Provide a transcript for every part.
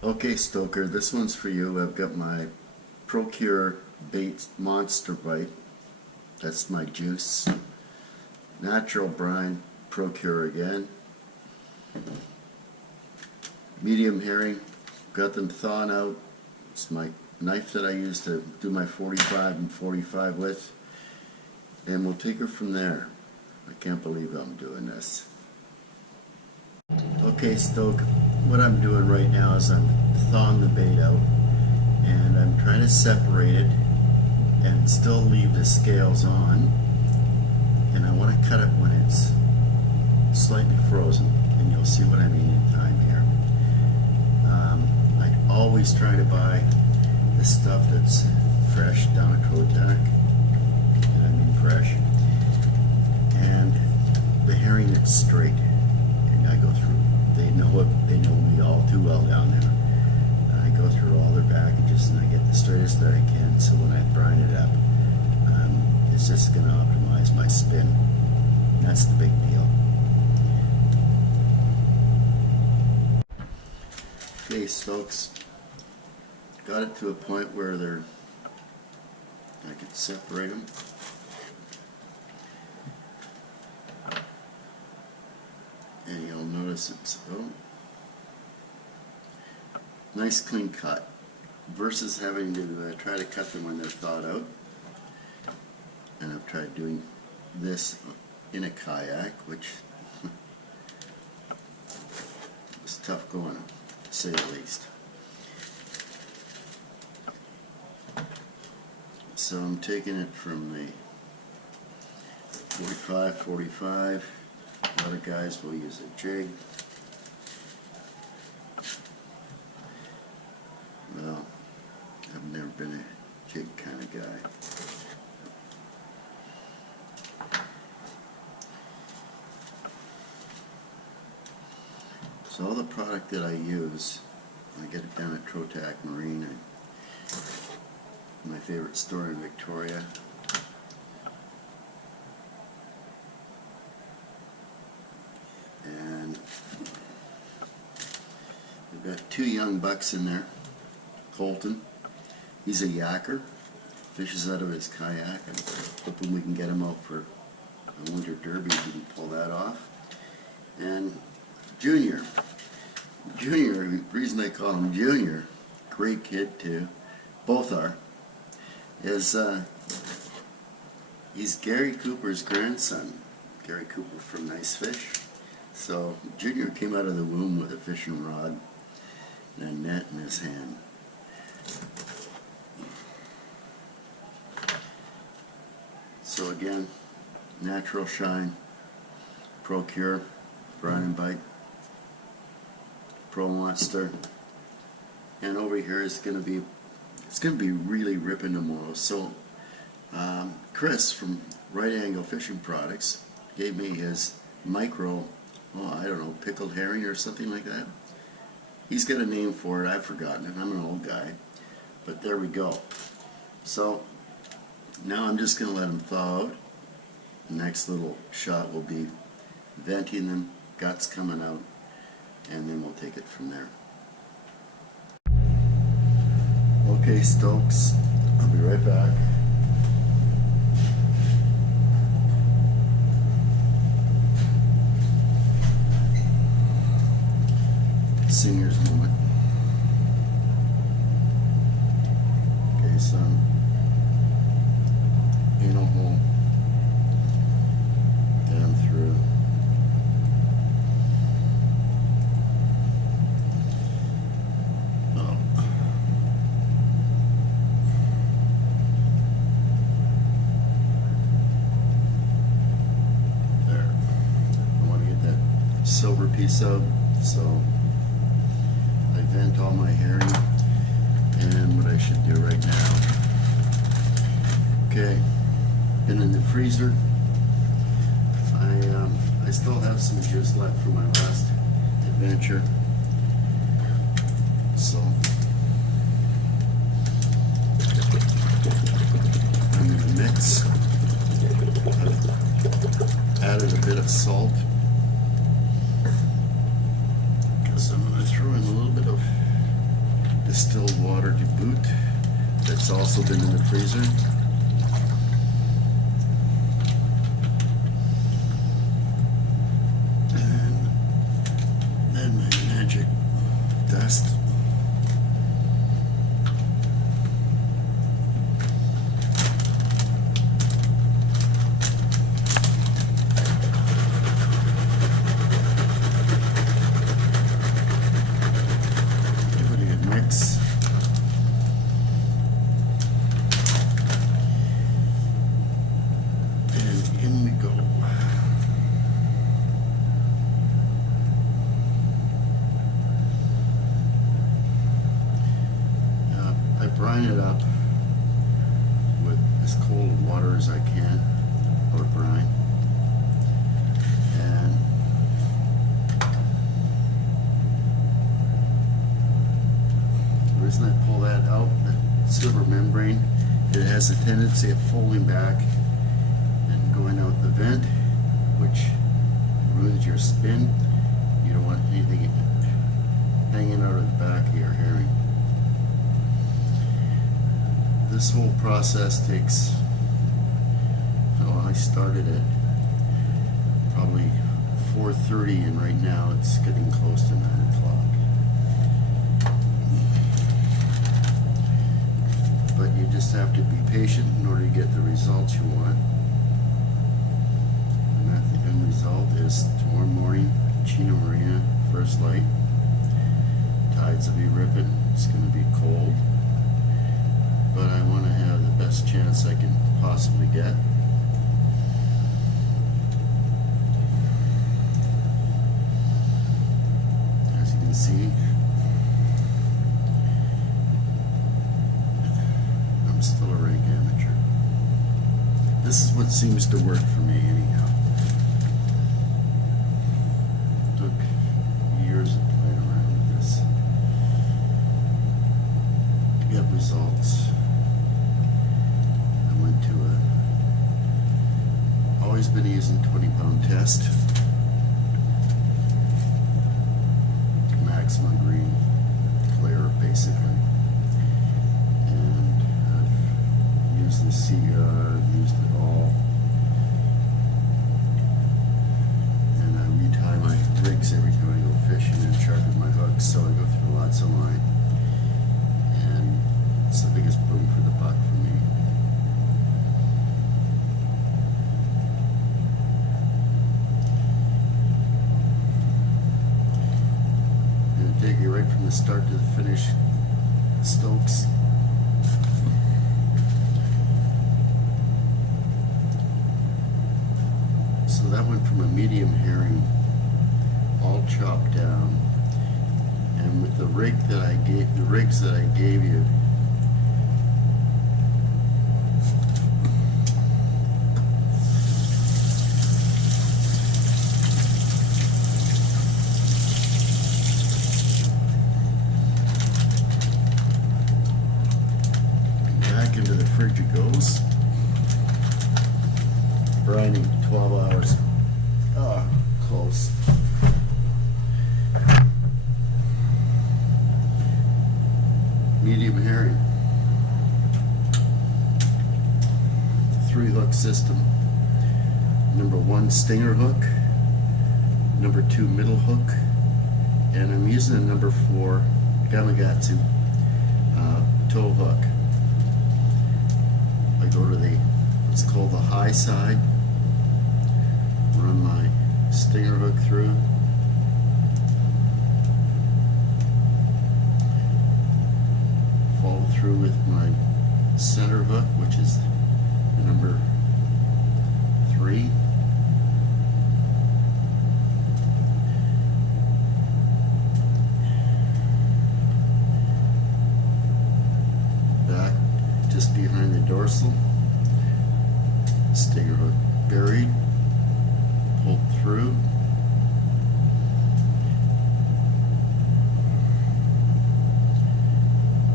Okay, Stoker, this one's for you. I've got my Procure Bait Monster Bite. That's my juice. Natural brine, Procure again. Medium herring, got them thawing out. It's my knife that I use to do my 45 and 45 with. And we'll take her from there. I can't believe I'm doing this. Okay, Stoke, what I'm doing right now is I'm thawing the bait out and I'm trying to separate it and still leave the scales on, and I want to cut it when it's slightly frozen, and you'll see what I mean in time here. I always try to buy the stuff that's fresh down at Kotak, and I mean fresh, and the herring that's straight. I go through. They know me all too well down there. I go through all their packages and I get the straightest that I can. So when I brine it up, it's just going to optimize my spin. That's the big deal. Okay, folks, got it to a point where I can separate them. And you'll notice it's nice clean cut versus having to try to cut them when they're thawed out. And I've tried doing this in a kayak, which was tough going, to say the least. So I'm taking it from the 45. A lot of guys will use a jig. Well, I've never been a jig kind of guy. So all the product that I use, I get it down at Kotak Marine, my favorite store in Victoria. And we've got two young bucks in there. Colton, he's a yacker, fishes out of his kayak. I'm hoping we can get him out for a winter derby if we can pull that off. And Junior, the reason I call him Junior, great kid too, both are, is he's Gary Cooper's grandson. Gary Cooper from Nice Fish. So Junior came out of the womb with a fishing rod and a net in his hand. So again, natural shine, Procure, brine and bite, Pro Monster, and over here it's gonna be really ripping tomorrow. So Chris from Right Angle Fishing Products gave me his micro, I don't know, pickled herring or something like that. He's got a name for it, I've forgotten it, I'm an old guy, but there we go. So now I'm just going to let them thaw out. The next little shot will be venting them, guts coming out, and then we'll take it from there. Okay, Stokes, I'll be right back. Singer's moment. Okay, son. Anal hole down through. Oh. There. I want to get that silver piece out, so I vent all my herring, and what I should do right now, okay, been in the freezer. I still have some juice left from my last adventure, so I'm going to mix. I've added a bit of salt, because I'm going to throw in a little bit of distilled water to boot that's also been in the freezer. And then my magic dust. Mix. And in we go. I brine it up with as cold water as I can, or brine. And the reason I pull that out, the silver membrane, it has a tendency of folding back and going out the vent, which ruins your spin. You don't want anything hanging out of the back of your herring. This whole process takes, oh, I started at probably 4:30 and right now it's getting close to 9 o'clock. But you just have to be patient in order to get the results you want. And the end result is tomorrow morning, Chino Marina, first light. Tides will be ripping. It's going to be cold. But I want to have the best chance I can possibly get. As you can see, I'm still a rank amateur. This is what seems to work for me anyhow. Took years of playing around with this to get results. I went to always been using 20-pound test. Maximum green clear basically. And I've used the CR, I've used it all. And I retie my rigs every time I go fishing and sharpen my hooks, so I go through lots of line. And it's the biggest boom for the buck for me. Take you right from the start to the finish, Stokes. So that went from a medium herring, all chopped down, and with the rig that I gave, the rigs that I gave you, into the fridge it goes. Brining 12 hours. Ah, close. Medium herring. 3-hook system. Number 1 stinger hook. Number 2 middle hook. And I'm using a number 4 Gamakatsu toe hook. I go to the, what's called the high side, run my stinger hook through, follow through with my center hook, which is the number 3, back just behind the dorsal, stinger hook buried, pulled through,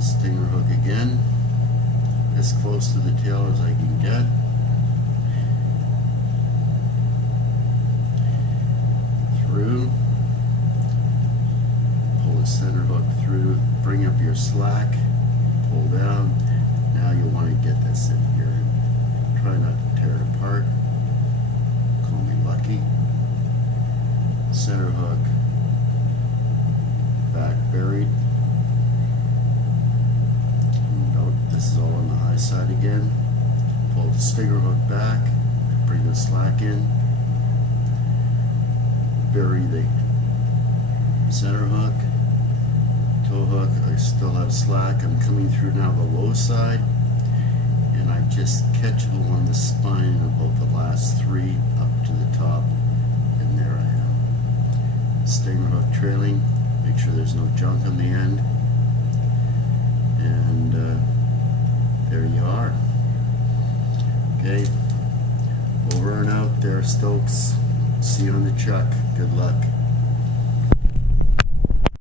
stinger hook again, as close to the tail as I can get, through, pull the center hook through, bring bring up your slack, pull down. Now you want to get this in here. Try not to tear it apart. Call me lucky. Center hook, back buried. Note this is all on the high side again. Pull the stinger hook back, bring the slack in, bury the center hook, toe hook. I still have slack. I'm coming through now the low side, and I just catch along the spine about the last three up to the top, and there I am. Stinger hook trailing, make sure there's no junk on the end, and there you are. Okay, over and out there, Stokes. See you on the chuck. Good luck.